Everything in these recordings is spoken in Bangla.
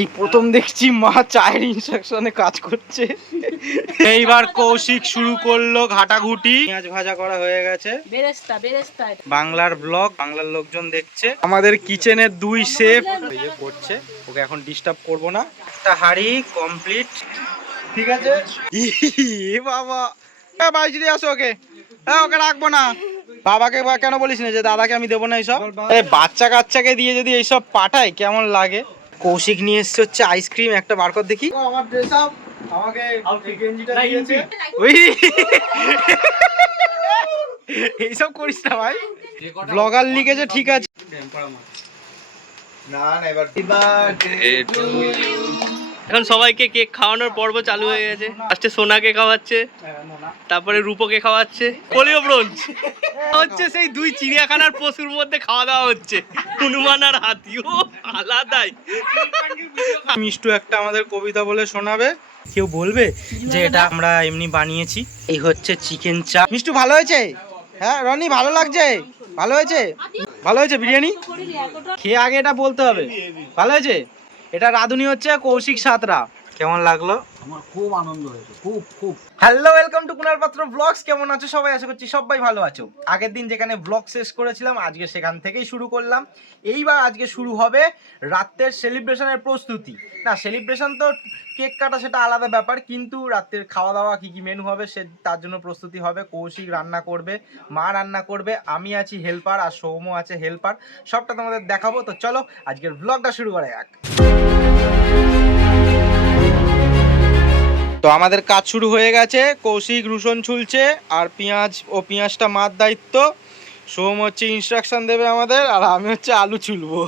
এই প্রথম দেখছি মা চায়ের ইনস্ট্রাকশনে কাজ করছে। এইবার কৌশিক শুরু করলো ঘাটাঘুটি। পেঁয়াজ ভাজা করা হয়ে গেছে। বাংলার ব্লগ, বাংলার লোকজন দেখছে। আমাদের কিচেনের দুই শেফ ইয়ে করছে, ওকে এখন ডিস্টার্ব করব না। একটা হাঁড়ি কমপ্লিট, ঠিক আছে। এ বাবা, বাইরে দিয়ে আসো ওকে। ওকে রাখবো না। বাবাকে কেন বলিস না যে দাদাকে আমি দেবো না এইসব? বাচ্চা কাচ্চাকে দিয়ে যদি এইসব পাঠাই কেমন লাগে? কৌশিক নিয়ে এসছে হচ্ছে আইসক্রিম, একটা বার কর দেখি। আমার ড্রেস আপ, আমাকে এই গেঞ্জিটা দিয়েছে। ওই এইসব করিস না ভাই, ব্লগার লিখেছে ঠিক আছে। না না, এবার এখন সবাইকে কেক খাওয়ানোর পর্ব চালু হয়ে গেছে। ফার্স্টে সোনাকে খাওয়াচ্ছে, তারপরে রূপকে খাওয়াচ্ছে, পোলিও ব্রোঞ্জ হচ্ছে। সেই দুই চিড়িয়াখানার পশুর মধ্যে খাওয়া দাওয়া হচ্ছে, হনুমান আর হাতিও আলাদাই। মিষ্টু একটা আমাদের কবিতা বলে শোনাবে। কেউ বলবে যে এটা আমরা এমনি বানিয়েছি। এই হচ্ছে চিকেন চাপ। মিষ্টু ভালো হয়েছে? হ্যাঁ রনি ভালো লাগছে? ভালো হয়েছে? ভালো হয়েছে বিরিয়ানি? খেয়ে আগে এটা বলতে হবে ভালো হয়েছে। এটা রাঁধুনি হচ্ছে কৌশিক সাঁতরা। কেমন লাগলো? আমার খুব আনন্দ হয়েছে, খুব খুব। হ্যালো, ওয়েলকাম টু কুনাল পাত্র ব্লগস। কেমন আছো সবাই? আশা করছি সবাই ভালো আছো। আগের দিন যেখানে ব্লগ শেষ করেছিলাম, আজকে সেখান থেকেই শুরু করলাম। এইবার আজকে শুরু হবে রাতের সেলিব্রেশনের প্রস্তুতি। না, সেলিব্রেশন তো কেক কাটা সেটা আলাদা ব্যাপার, কিন্তু রাতের খাওয়া দাওয়া কি কি মেনু হবে সে তার জন্য প্রস্তুতি হবে। কৌশিক রান্না করবে, মা রান্না করবে, আমি আছি হেল্পার, আর সৌম্য আছে হেল্পার। সবটা তোমাদের দেখাবো। তো চলো আজকের ব্লগটা শুরু করা যাক। তো আমাদের কাজ শুরু হয়ে গেছে। কৌশিক রসুন ছুলছে, আর পেঁয়াজটা মার দায়িত্ব। সোম হচ্ছে ইনস্ট্রাকশন দেবে আমাদের, আর আমি হচ্ছে আলু ছুলবো।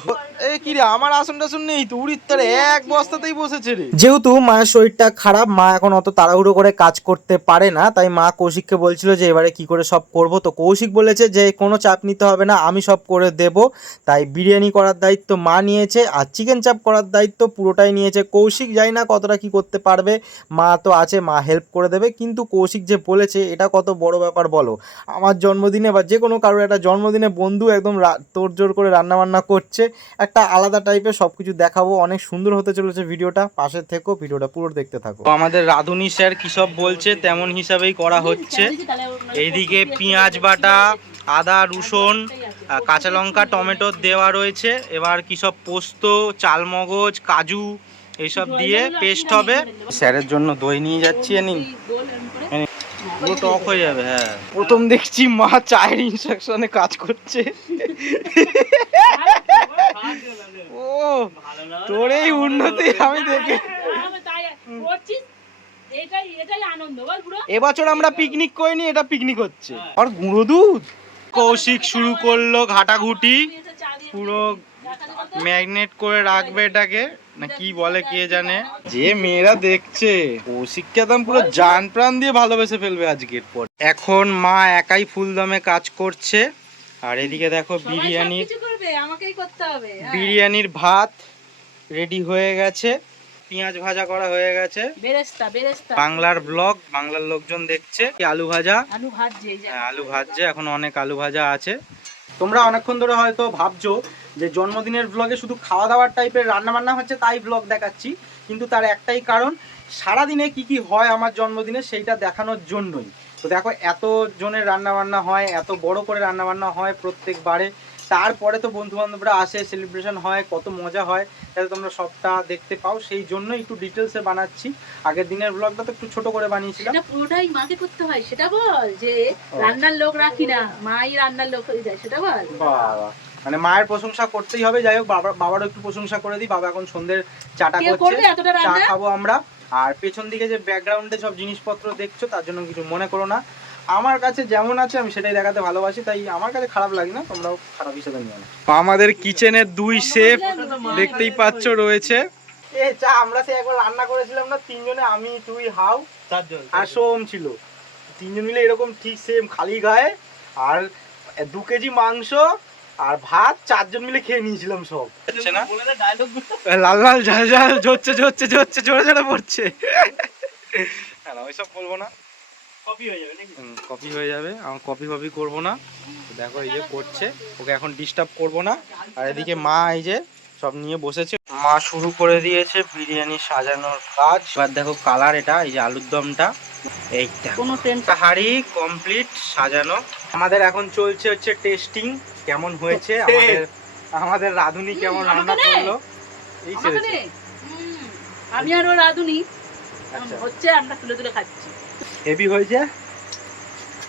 এই কি রে, আমার আসন টাসন নেই তো, উড়ির তারে এক বস্তাতেই বসেছে রে। যেহেতু মায়ের শরীরটা খারাপ, মা এখন অত তাড়াহুড়ো করে কাজ করতে পারে না, তাই মা কৌশিককে বলছিল যে এবারে কি করে সব করব। তো কৌশিক বলেছে যে কোনো চাপ নিতে হবে না, আমি সব করে দেব। তাই বিরিয়ানি করার দায়িত্ব মা নিয়েছে, আর চিকেন চাপ করার দায়িত্ব পুরোটাই নিয়েছে কৌশিক। জানি না কতটা কি করতে পারবে, মা তো আছে, মা হেল্প করে দেবে। কিন্তু কৌশিক যে বলেছে, এটা কত বড় ব্যাপার বলো। আমার জন্মদিনে বা যে কোনো কারোর একটা জন্মদিনে বন্ধু একদম তোড়জোড় করে রান্নাবান্না করছে, একটা আলাদা টাইপের সব কিছু দেখাবো। অনেক সুন্দর হতে চলেছে ভিডিওটা, পাশে থেকো, ভিডিওটা পুরো দেখতে থাকো। আমাদের রাঁধুনি স্যার কী সব বলছে তেমন হিসাবেই করা হচ্ছে। এইদিকে পেঁয়াজ বাটা, আদা রসুন, কাঁচা লঙ্কা, টমেটো দেওয়া রয়েছে। এবার কী সব পোস্ত, চালমগজ, কাজু এইসব দিয়ে পেস্ট হবে। স্যারের জন্য দই নিয়ে যাচ্ছি, নিন, পুরো টক হয়ে যাবে। হ্যাঁ, প্রথম দেখছি মা চায়ের ইনস্ট্রাকশনে কাজ করছে। ও তোর এই উন্নতি আমি দেখে। এবছর আমরা পিকনিক করিনি, এটা পিকনিক হচ্ছে। আর গুঁড়ো দুধ। কৌশিক শুরু করলো ঘাটাঘুটি, পুরো ম্যাগনেট করে রাখবে এটাকে, না কি বলে কে জানে। যে মেয়েরা দেখছে কৌশিককে একদম পুরো জান প্রাণ দিয়ে ভালোবেসে ফেলবে আজকের পর। এখন মা একাই ফুলদমে কাজ করছে। আর এদিকে দেখো বিরিয়ানির ভাত রেডি হয়ে গেছে, পেঁয়াজ ভাজা করা হয়ে গেছে। বাংলার ব্লগ, বাংলার লোকজন দেখছে। আলু ভাজছে, এখন অনেক আলু ভাজা আছে। তোমরা অনেকক্ষণ ধরে হয়তো ভাবছো যে জন্মদিনের ব্লগে শুধু খাওয়া দাওয়ার টাইপের রান্নাবান্না হচ্ছে তাই ব্লগ দেখাচ্ছি, কিন্তু তার একটাই কারণ, সারাদিনে কি কি হয় আমার জন্মদিনে সেইটা দেখানোর জন্যই। তো দেখো, এত জনের রান্নাবান্না হয়, এত বড় করে রান্নাবান্না হয় প্রত্যেকবারে। তারপরে তো বন্ধু বান্ধবরা আসে, সেলিব্রেশন হয়, কত মজা হয়, যাতে তোমরা সবটা দেখতে পাও। সেই জন্য একটু ডিটেলসে বানাচ্ছি। আগের দিনের ব্লগটা তো একটু ছোট করে বানিয়েছিলাম। এটা পুরোটাই মাকে করতে হয় সেটা বল, যে রান্নার লোক রাখি না, মাই রান্নার লোক হয়ে যায় সেটা বল। বাবা, মানে মায়ের প্রশংসা করতেই হবে। যাই হোক, বাবারও একটু প্রশংসা করে দিই। বাবা এখন সন্ধ্যের চাটা করছে, চা খাবো আমরা। আর পেছন দিকে যে ব্যাকগ্রাউন্ডে সব জিনিসপত্র দেখছো, তার জন্য কিছু মনে করো না। আমার কাছে যেমন আছে আমি সেটাই দেখাতে ভালোবাসি, তাই আমার কাছে খারাপ লাগে না, তোমরাও খারাপ হিসেবে নিও না। আমাদের কিচেনের দুই শেফ দেখতেই পাচ্ছ রয়েছে। চা আমরা সে একবার রান্না করেছিলাম না তিনজনে, আমি, তুই, হাউ, চারজন, আর সোম ছিল। তিনজন মিলে এরকম ঠিক সেম খালি গায়ে, আর 2 কেজি মাংস আর ভাত, চারজন মিলে খেয়ে নিয়েছিলাম সব। লাল লাল ঝাল ঝাল ঝরছে ঝরছে ঝরছে, জোরে জোরে পড়ছে। না ওইসব বলবো না, কপি হয়ে যাবে নাকি? কপি হয়ে যাবে, আমি কপি করবো না। দেখো এই যে করছে, ওকে এখন ডিস্টার্ব করবো না। আর এদিকে মা এই যে সব নিয়ে বসেছে। মা শুরু করে দিয়েছে বিরিয়ানি সাজানোর কাজ। এবার দেখো কালার, এটা এই যে আলুর দমটা, এইটা কোনো টেনশন। হাঁড়ি কমপ্লিট সাজানো। আমাদের এখন চলছে হচ্ছে টেস্টিং, কেমন হয়েছে আমাদের রাঁধুনি কেমন রান্না করলো। এই ছেড়েছে আমি আর ও রাঁধুনি আচ্ছা। হচ্ছে, আমরা তুলে তুলে খাচ্ছি। হেভি হয়েছে,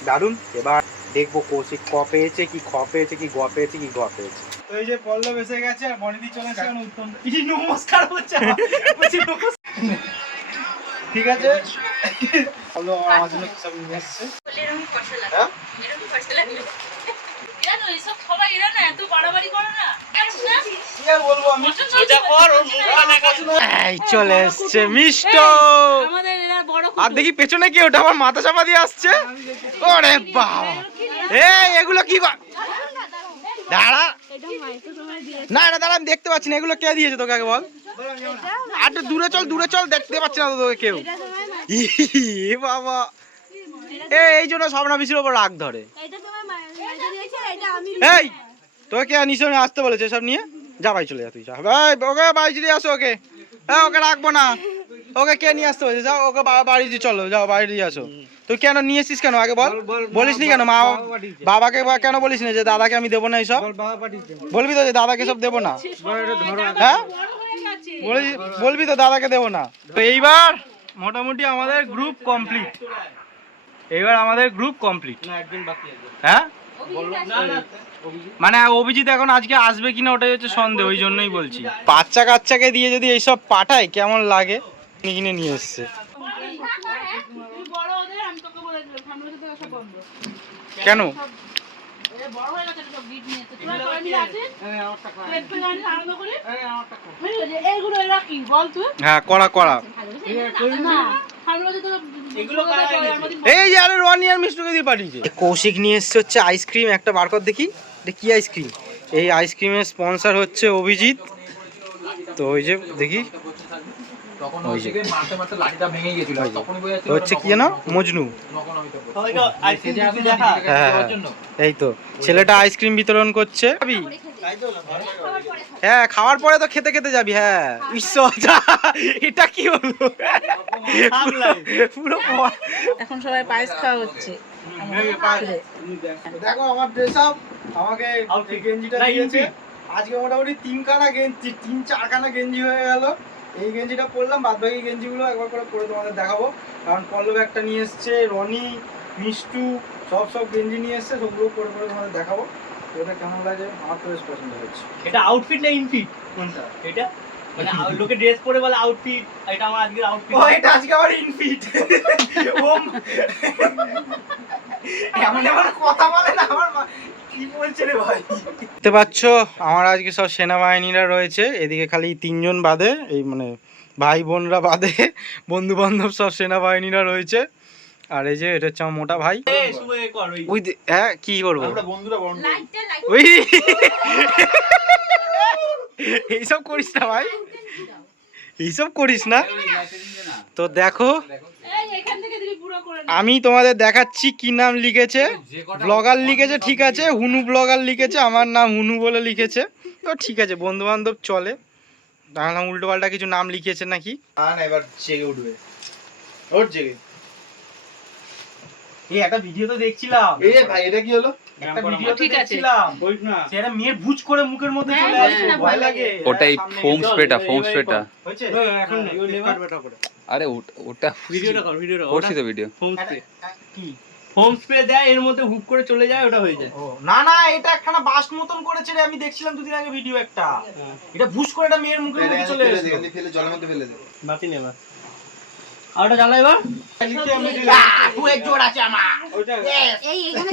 দারুন। এবার দেখবো কৌশিক ক পেয়েছে কি খ পেয়েছে কি গ পেয়েছে কি গ পেয়েছে। তো এই যে পল্লব এসে গেছে আর বনিদি চলে এসে উত্তম নমস্কার হচ্ছে ঠিক আছে। পল্লব আমার জন্য কি সব নিয়ে এসছে। হ্যাঁ? জানো এইসব সবাই এরা না এত বাড়াবাড়ি করে না, জানিস না? কি আর বলবো আমি। সোজা কর, ওর মুখটা দেখা এই চলে এসছে মিষ্ট। আমাদের এরা বড় আর দেখি পেছনে কি ওটা আমার মাথা চাপা দিয়ে আসছে। ওরে বাবা, এই এগুলো কি দাঁড়া না, এটা দাঁড়া, আমি দেখতে পাচ্ছি না এগুলো কে দিয়েছে তোকে, আগে বল। আর একটু দূরে চল, দূরে চল, দেখতে পাচ্ছি না তো তোকে কেউ। ই বাবা, এই জন্য স্বপ্না পিসির ওপর রাগ ধরে। এই তোকে কে নিশ্চয় আসতে বলেছে সব নিয়ে? যা ভাই চলে যা, তুই যা ভাই, ওকে বাড়ি দিয়ে আসো ওকে। হ্যাঁ ওকে রাখবো না, ওকে কে নিয়ে আসতে বলেছে? যাও ওকে বাড়ি দিয়ে চলো, যাও বাড়ি দিয়ে আসো। তুই কেন নিয়ে এসিস কেন আগে বল, বলিস নি কেন? মা বাবাকে কেন বলিস না যে দাদাকে আমি দেবো না এইসব? বলবি তো যে দাদাকে সব দেবো না, হ্যাঁ বলবি তো দাদাকে দেবো না। তো এইবার মোটামুটি আমাদের গ্রুপ কমপ্লিট, এইবার আমাদের গ্রুপ কমপ্লিট। হ্যাঁ মানে অভিজিৎ এখন আজকে আসবে কিনা ওটাই হচ্ছে সন্দেহ, ওই জন্যই বলছি। বাচ্চা কাচ্চাকে দিয়ে যদি এইসব পাঠায় কেমন লাগে। কিনে নিয়ে এসছে কেন? হ্যাঁ কড়া কড়া। এই যে আরে রনি আর মিষ্টুকে দিয়ে পাঠিয়েছে। কৌশিক নিয়ে এসছে হচ্ছে আইসক্রিম, একটা বার কর দেখি এটা কি আইসক্রিম। এই আইসক্রিমের স্পন্সর হচ্ছে অভিজিৎ। তো ওই যে দেখি হচ্ছে কি জানো, মজনু। হ্যাঁ এই তো ছেলেটা আইসক্রিম বিতরণ করছে। হ্যাঁ খাওয়ার পরে তো খেতে খেতে যাবি। হ্যাঁ এটা কি হলো পুরো। এখন সবাই পায়েস খাওয়া হচ্ছে। দেখো আমার ড্রেস আপ, আমাকে গেঞ্জিটা দিয়েছে আজকে মোটামুটি 3খানা গেঞ্জি, 3-4খানা গেঞ্জি হয়ে গেল। এই গেঞ্জিটা পরলাম, বাদ বাকি গেঞ্জিগুলো একবার করে পরে তোমাদের দেখাবো। কারণ পল্লব একটা নিয়ে এসছে, রনি, মিষ্টু সব গেঞ্জি নিয়ে এসছে, সবগুলো পরে পরে তোমাদের দেখাবো। এটা কেমন লাগে আমার তো বেশ পছন্দ হচ্ছে। এটা আউটফিট না ইনফিট? কোনটা এটা? মানে লোকে ড্রেস পরে বলে আউটফিট, এটা আমার আজকের আউটফিট। ও এটা আজকে আমার ইনফিট। এমন কথা বলে না আমার মা, কি বলছে রে ভাই। দেখতে পাচ্ছ আমার আজকে সব সেনাবাহিনীরা রয়েছে, এদিকে খালি 3জন বাদে, এই মানে ভাই বোনরা বাদে বন্ধু বান্ধব সব সেনাবাহিনীরা রয়েছে। আর এই যে এটা হচ্ছে আমার মোটা ভাই। ওই হ্যাঁ কি করবো ওই এইসব করিস না ভাই, এইসব করিস না। তো দেখো আমি তোমাদের দেখাচ্ছি কি নাম লিখেছে। ব্লগার লিখেছে ঠিক আছে, হুনু ব্লগার লিখেছে, আমার নাম হুনু বলে লিখেছে। তো ঠিক আছে বন্ধু বান্ধব চলে, তাহলে উল্টো পাল্টা কিছু নাম লিখিয়েছে নাকি। এবার জেগে উঠবে, ওর জেগে। এই একটা ভিডিও তো দেখছিলাম। এই ভাই এটা কি হলো? একটা ভিডিও তো দেখছিলাম, বলিস না সেটা মেয়ের বুজ করে মুখের মধ্যে চলে আসে, ভয় লাগে। ওটাই ফোম স্প্রেটা, ফোম স্প্রেটা। হয়েছে এখন কাটবেটা করে। আরে ওটা ভিডিওটা কর, ভিডিওটা করছি তো ভিডিও। হোম স্প্রে, কি হোম স্প্রে দেয় এর মধ্যে হুক করে চলে যায়, ওটা হয়ে যায়। ও না না এটা একখানা বাস্ট মতন করেছে রে, আমি দেখছিলাম দুদিন আগে ভিডিও একটা। এটা বুজ করে এটা মেয়ের মুখের মধ্যে চলে আসে। ফেলে জলের মধ্যে ফেলে দে। বাতি নেবা আর ওটা জ্বালা এবার। আপু এক জোড় আছে আমার ওটা। এই এখানে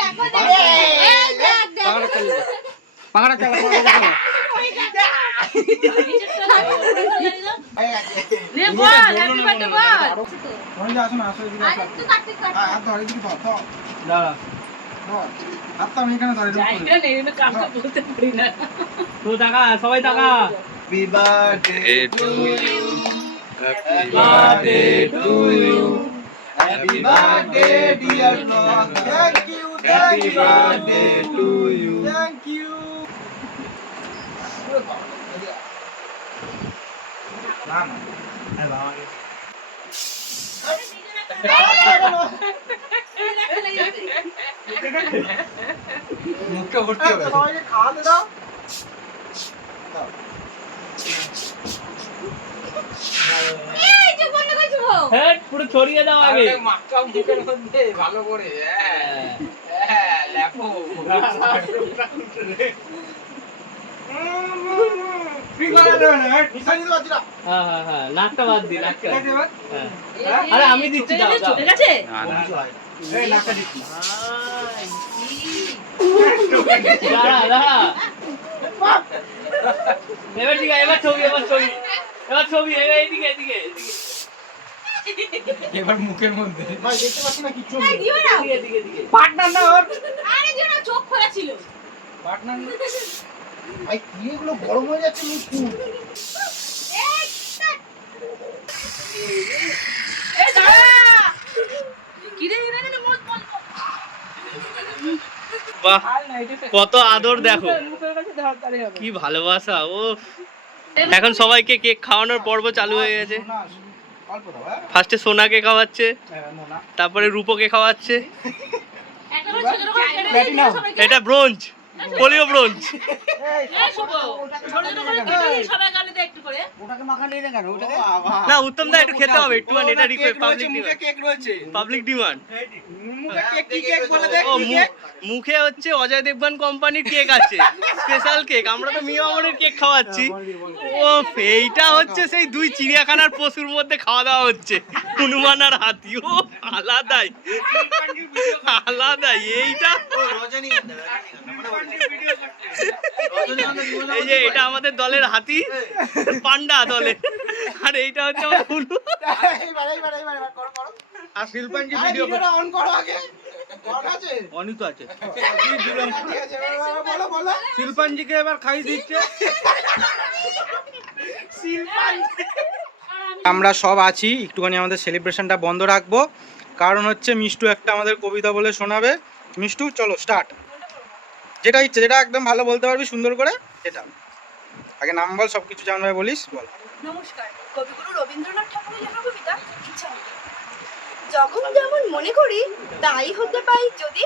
দেখো এই দেখ পাহাড়া চালা নে বল হ্যাপি বার্থডে বল। ওই যে আসুন আসো এদিকে আসো। একটু কাটতে হাত ধরে দিবি তো দাঁড়া হাত তো আমি এখানে ধরে দেব। জায়গা নেই, আমি কাউকে বলতে পারি না। তো টাকা সবাই টাকা। Happy birthday to you, Happy birthday to you, happy birthday dear Noah, thank you, happy birthday to you. Thank you. না না মুখটা ভর্তি হবে সবাইকে খাওয়াতে দাও। এই চুপ বন্ধ করে চুপ হও। হ্যাঁ পুরো ছড়িয়ে দাও আগে। মাখা মুখের মধ্যে ভালো করে ল্যাপো হ্যাঁ নাকটা বাদ দি নাকটা। হ্যাঁ। আরে আমি দিচ্ছি দাও দাও। চলে গেছে না না দাঁড়া দাঁড়া। এবার ঠিক আছে, এবার ছবি এবার ছবি এবার ছবি এদিকে এদিকে এদিকে এবার মুখের মধ্যে ভাই দেখতে পাচ্ছি না কিছু এই দিও না। এদিকে এদিকে এদিকে। পার্টনার না ওর আরে দিও না, চোখ খোলা ছিল। পার্টনার ভাই কি এগুলো গরম হয়ে যাচ্ছে মুখ এই এই দাঁড়া কি রে না না মোজ মোজ বাহ কত আদর দেখো, কি ভালোবাসা। ও এখন সবাইকে কেক খাওয়ানোর পর্ব চালু হয়ে গেছে। অল্প দাও হ্যাঁ ফার্স্টে সোনাকে খাওয়াচ্ছে, নোনা তারপরে রূপকে খাওয়াচ্ছে। একটা করে ছোট করে কেটে ব্যাটি দিয়ে নাও। সবাইকে এটা ব্রোঞ্জ, পোলিও ব্রোঞ্জ। এই শুভ ছোট ছোট করে কেটে দিয়ে সবাই গালে দে একটু করে ওটাকে মাখা নেই না কেন ওটাকে না উত্তম দা একটু খেতে হবে একটু, এটা পাবলিক মুখে কেক রয়েছে পাবলিক ডিমান্ড। মুখে কেক কি কেক বলে দেখ ও কি কেক মুখে হচ্ছে অজয় দেবগন কোম্পানির কেক আছে, স্পেশাল কেক। আমরা তো মিয়া আমরের কেক খাওয়াচ্ছি। ও এইটা হচ্ছে সেই দুই চিড়িয়াখানার পশুর মধ্যে খাওয়া দাওয়া হচ্ছে, হনুমান আর হাতি। ও আলাদাই আলাদাই। এইটা এই যে এটা আমাদের দলের হাতি, পান্ডা দলে, আর এইটা হচ্ছে আমার হুলু। আর শিল্পাঞ্জি ভিডিওটা অন করো আগে অন আছে অনই তো আছে। ঠিক আছে বলো বলো শিল্পাঞ্জিকে এবার খাই দিচ্ছে। আমরা সব আছি, একটুখানি আমাদের সেলিব্রেশনটা বন্ধ রাখবো, কারণ হচ্ছে মিষ্টু একটা আমাদের কবিতা বলে শোনাবে। মিষ্টু চলো স্টার্ট, যেটা ইচ্ছে, যেটা একদম ভালো বলতে পারবি সুন্দর করে, যেটা আগে নাম বল, সব কিছু জানবে বলিস বল। নমস্কার, কবিগুরু রবীন্দ্রনাথ ঠাকুরের লেখা কবিতা ইচ্ছামতি। যখন যেমন মনে করি তাই হতে পাই যদি,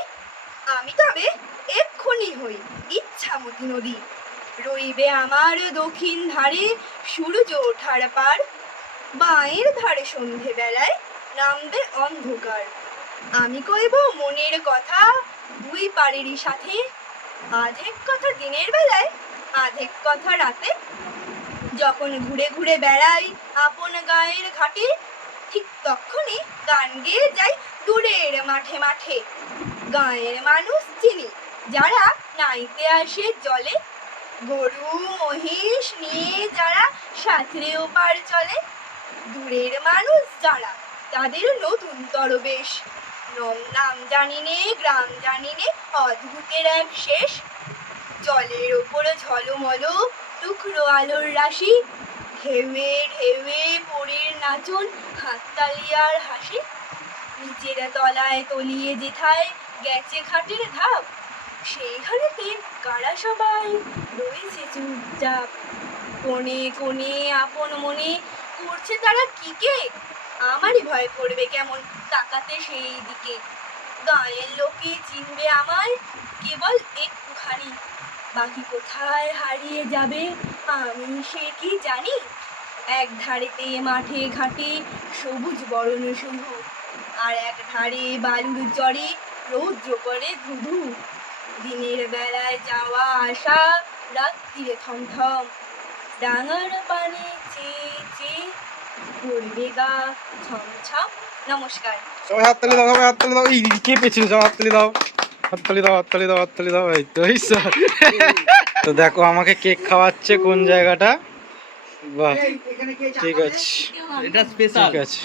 আমি তবে এক্ষুনি হই ইচ্ছামতি নদী। রইবে আমার দক্ষিণ ধারে সূর্য ওঠার পার, বাঁয়ের ধারে সন্ধে বেলায় নামবে অন্ধকার। আমি কইব মনের কথা দুই পাড়েরই সাথে, আধেক কথা দিনের বেলায় আধেক কথা রাতে। যখন ঘুরে ঘুরে বেড়াই আপন গায়ের ঘাটে, ঠিক তখনই গান গেয়ে যাই দূরের মাঠে মাঠে। গায়ের মানুষ চিনি যারা নাইতে আসে জলে, গরু মহিষ নিয়ে যারা সাঁতরে ওপার চলে। দূরের মানুষ যারা তাদের নতুন তরবেশ, নাম জানি নে গ্রাম জানি নে অদ্ভুতের এক শেষ। জলের ওপরে ঝলমল টুকরো আলোর রাশি, ঢেউয়ে ঢেউয়ে পরের নাচন হাততালি আর হাসি। নিচের তলায় তলিয়ে যেথায় গেছে ঘাটের ধাপ, সেইখানেতে কারা সবাই রয়েছে চুপচাপ। কোণে কোণে আপন মনে করছে তারা কি কে, আমারই ভয় করবে কেমন তাকাতে সেই দিকে। গায়ের লোকে চিনবে আমায় কেবল একটুখানি, বাকি কোথায় হারিয়ে যাবে আমি সে কি জানি। এক ধারেতে মাঠে ঘাটে সবুজ বরণ শুধু, আর এক ধারে বালুর চরে রৌদ্র করে ধুধু। দিনের বেলায় যাওয়া আসা, রাত্রিরে থমথম, ডাঙার পানে চেয়ে চেয়ে পড়বে গা ছমছম। নমস্কার। সবাই হাততালি দাও, সবাই হাততালি দাও। এই কে পেছিল, সব হাততালি দাও, হাততালি দাও, হাততালি দাও, হাততালি দাও। এই তো এই স্যার। তো দেখো আমাকে কেক খাওয়াচ্ছে কোন জায়গাটা। বাহ ঠিক আছে, এটা স্পেশাল। ঠিক আছে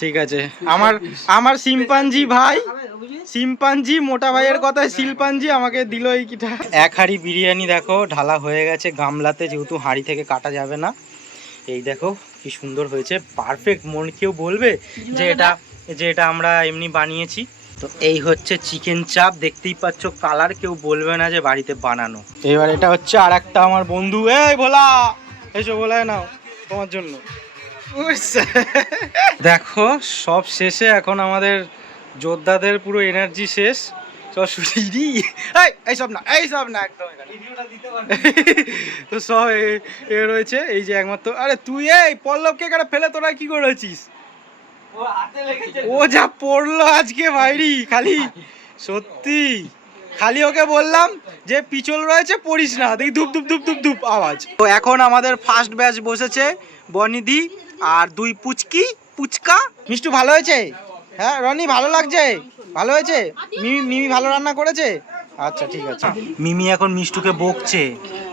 ঠিক আছে। আমার আমার শিম্পাঞ্জি ভাই, শিম্পাঞ্জি মোটা ভাইয়ের কথায় শিল্পাঞ্জি আমাকে দিল এই কিটা। এক হাঁড়ি বিরিয়ানি দেখো ঢালা হয়ে গেছে গামলাতে, যেহেতু হাঁড়ি থেকে কাটা যাবে না। এই দেখো কি সুন্দর হয়েছে, পারফেক্ট। মন কেউ বলবে যে এটা আমরা এমনি বানিয়েছি, তো এই হচ্ছে চিকেন চাপ, দেখতেই পাচ্ছ কালার, কেউ বলবে না যে বাড়িতে বানানো। এবার এটা হচ্ছে আর একটা আমার বন্ধু, এই ভোলা এসো বলায় নাও তোমার জন্য। দেখো সব শেষে এখন আমাদের যোদ্ধাদের পুরো এনার্জি শেষ। এইসব না একদম তো সব এ রয়েছে এই যে একমাত্র, আরে তুই এই পল্লবকে এখানে ফেলে তোরা কি করেছিস? ও যা পড়লো আজকে বাইরি, খালি সত্যি খালি ওকে বললাম যে পিছল রয়েছে পড়িস না, দেখি ধুপ ধুপ ধুপ ধুপ ধুপ আওয়াজ। তো এখন আমাদের ফার্স্ট ব্যাচ বসেছে, বনিদি আর দুই পুচকা। মিষ্টু ভালো হয়েছে? হ্যাঁ রনি ভালো লাগছে? ভালো হয়েছে? মিমি ভালো রান্না করেছে? আচ্ছা ঠিক আছে। মিমি এখন মিষ্টুকে বকছে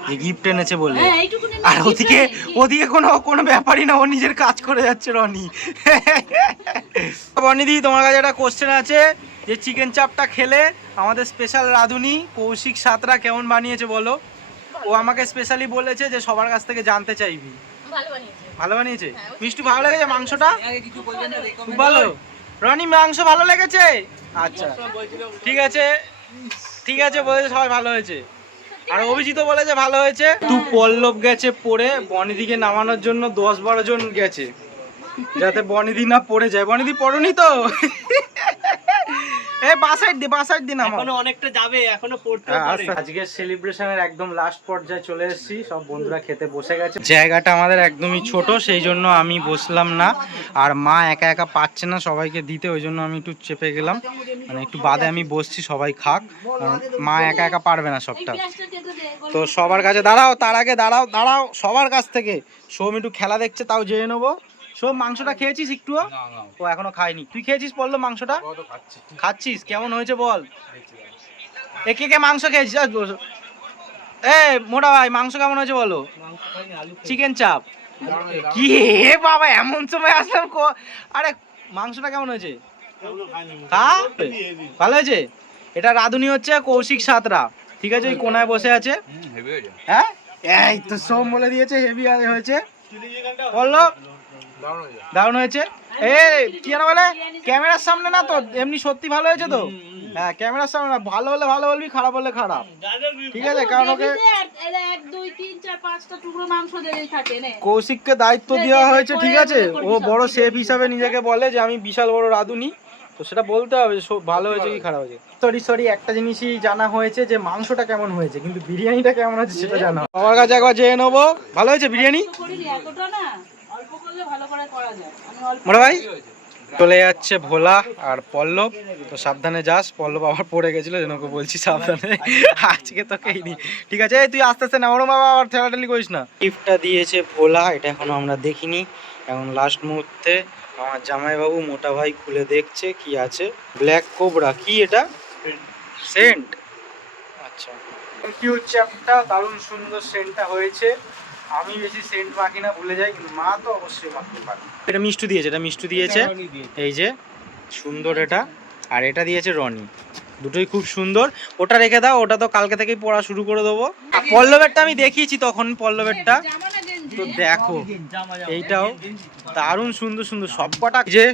যে গিফট এনেছে বলে, আর ওদিকে কোনো ব্যাপারই না, ও নিজের কাজ করে যাচ্ছে রনি। বনিদি তোমার কাছে একটা কোশ্চেন আছে, যে চিকেন চাপটা খেলে আমাদের স্পেশাল রাঁধুনি কৌশিক সাঁতরা কেমন বানিয়েছে বলো? ও আমাকে স্পেশালি বলেছে যে সবার কাছ থেকে জানতে চাইবি। ভালো বানিয়েছে? মিষ্টু ভালো লেগেছে মাংসটা? খুব ভালো। রনি মাংস ভালো লেগেছে? আচ্ছা ঠিক আছে বলেছে সবাই ভালো হয়েছে, আর অভিজিৎ বলেছে ভালো হয়েছে। তুই পল্লব গেছে পড়ে, বনিদিকে নামানোর জন্য 10-12 জন গেছে যাতে বনিদি না পড়ে যায়। বনিদি পড়নি তো? এই বাসাইড দি না, এখনো অনেকটা যাবে, এখনো পড়তে পারে। আজকে সেলিব্রেশনের একদম লাস্ট পর্যায়ে চলে এসেছি, সব বন্ধুরা খেতে বসে গেছে। জায়গাটা আমাদের একদমই ছোট, সেই জন্য আমি বসলাম না, আর মা একা একা পাচ্ছে না সবাইকে দিতে, ওই জন্য আমি একটু চেপে গেলাম, মানে একটু বাদে আমি বসছি, সবাই খাক, মা একা একা পারবে না সবটা। তো সবার কাছে দাঁড়াও, তার আগে দাঁড়াও সবার কাছ থেকে। সোম একটু খেলা দেখছে, তাও জেনে নেবো। সোম মাংসটা খেয়েছিস একটুও? ও এখনো খায়নি। তুই খেয়েছিস বললো মাংসটা? খাচ্ছিস? কেমন হয়েছে বল? এ কে মাংস খেয়েছিস? এ মোটা ভাই মাংস কেমন হয়েছে বলো? চিকেন চাপ। কি হে বাবা, এমন সময় আসলাম। আরে মাংসটা কেমন হয়েছে? ভালো হয়েছে? এটা রাঁধুনি হচ্ছে কৌশিক সাঁতরা, ঠিক আছে, ওই কোনায় বসে আছে। হ্যাঁ এই তো সোম বলে দিয়েছে হেভি হয়েছে। বললো দারুণ হয়েছে। কি জানো বলে, ক্যামেরার সামনে না তো এমনি সত্যি ভালো হয়েছে তো? হ্যাঁ ক্যামেরার সামনে না, ভালো হলে ভালো বলবি, খারাপ হলে খারাপ, ঠিক আছে? কারণ ওকে কৌশিককে দায়িত্ব দেওয়া হয়েছে, ঠিক আছে? ও বড় শেফ হিসাবে নিজেকে বলে যে আমি বিশাল বড় রাঁধুনি, তো সেটা বলতে হবে ভালো হয়েছে কি খারাপ হয়েছে। সরি একটা জিনিসই জানা হয়েছে যে মাংসটা কেমন হয়েছে, কিন্তু বিরিয়ানিটা কেমন হয়েছে সেটা জানা। আমার কাছে একবার জেনে নেবো, ভালো হয়েছে বিরিয়ানি? মোটা ভাই চলে যাচ্ছে ভোলা আর পল্লব, তো সাবধানে যাস। পল্লব আবার পড়ে গেছিল, যেন ওকে বলছি সাবধানে, আজকে তোকে ঠিক আছে? তুই আস্তে আস্তে না, ওর বাবা আবার ঠেলাঠেলি করিস না। গিফটটা দিয়েছে ভোলা, এটা এখনো আমরা দেখিনি, এখন লাস্ট মুহূর্তে আমার জামাইবাবু মোটা ভাই খুলে দেখছে কি আছে। ব্ল্যাক কোবরা, কি এটা? সেন্ট। আচ্ছা থ্যাংক ইউ চ্যাপটা, দারুণ সুন্দর সেন্টটা হয়েছে। আমি বেশি সেন্ট মাখি না, ভুলে যাই, কিন্তু মা তো অবশ্যই মাখতে পারে। এটা মিষ্টু দিয়েছে, এই যে সুন্দর এটা, আর এটা দিয়েছে রনি, দুটোই খুব সুন্দর। ওটা রেখে দাও, ওটা তো কালকে থেকেই পড়া শুরু করে দেবো। পল্লবেরটা আমি দেখিয়েছি তখন, পল্লবেরটা তো দেখো, এইটাও দারুণ সুন্দর সব কটা। যে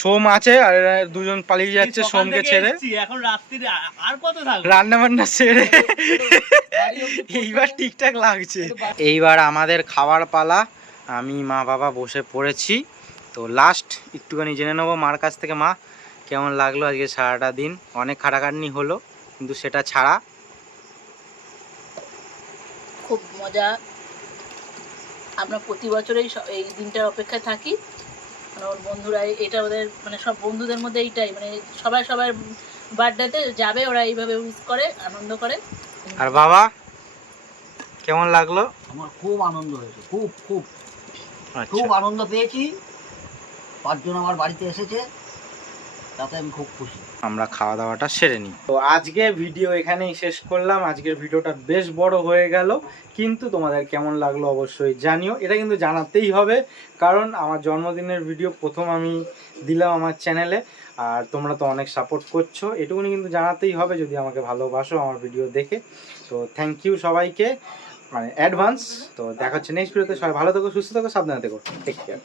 সোম আছে আর দুজন পালিয়ে যাচ্ছে সোমকে ছেড়ে, এখন রাত্রিরে আর কত থাকবে রান্না বান্না ছেড়ে। এইবার ঠিকঠাক লাগছে। এইবার আমাদের খাবার পালা, আমি মা বাবা বসে পড়েছি। তো লাস্ট একটুখানি জেনে নেবো মার কাছ থেকে, মা কেমন লাগলো আজকে সারাটা দিন? অনেক খাটাখাটনি হলো, কিন্তু সেটা ছাড়া খুব মজা। আমরা প্রতি বছরেই এই দিনটার অপেক্ষায় থাকি, মানে ওর বন্ধুরা, এটা ওদের মানে সব বন্ধুদের মধ্যে এইটাই, মানে সবাই সবার বার্থডেতে যাবে, ওরা এইভাবে উইশ করে, আনন্দ করে। আর বাবা কেমন লাগলো? আমার খুব আনন্দ হয়েছে, খুব খুব আচ্ছা, খুব আনন্দ পেয়েছি। 5 জন আমার বাড়িতে এসেছে, তাতে আমি খুব খুশি। আমরা খাওয়া দাওয়াটা সেরে নিই। তো আজকে ভিডিও এখানেই শেষ করলাম। আজকের ভিডিওটা বেশ বড় হয়ে গেল, কিন্তু তোমাদের কেমন লাগলো অবশ্যই জানিও। এটা কিন্তু জানাতেই হবে, কারণ আমার জন্মদিনের ভিডিও প্রথম আমি দিলাম আমার চ্যানেলে, আর তোমরা তো অনেক সাপোর্ট করছো, এটুকুনি কিন্তু জানাতেই হবে যদি আমাকে ভালোবাসো আমার ভিডিও দেখে। তো থ্যাংক ইউ সবাইকে, মানে অ্যাডভান্স। তো দেখা হচ্ছে নেক্সট ভিডিওতে। সবাই ভালো থেকো, সুস্থ থেকো, সাবধানে থেকো, টেক কেয়ার।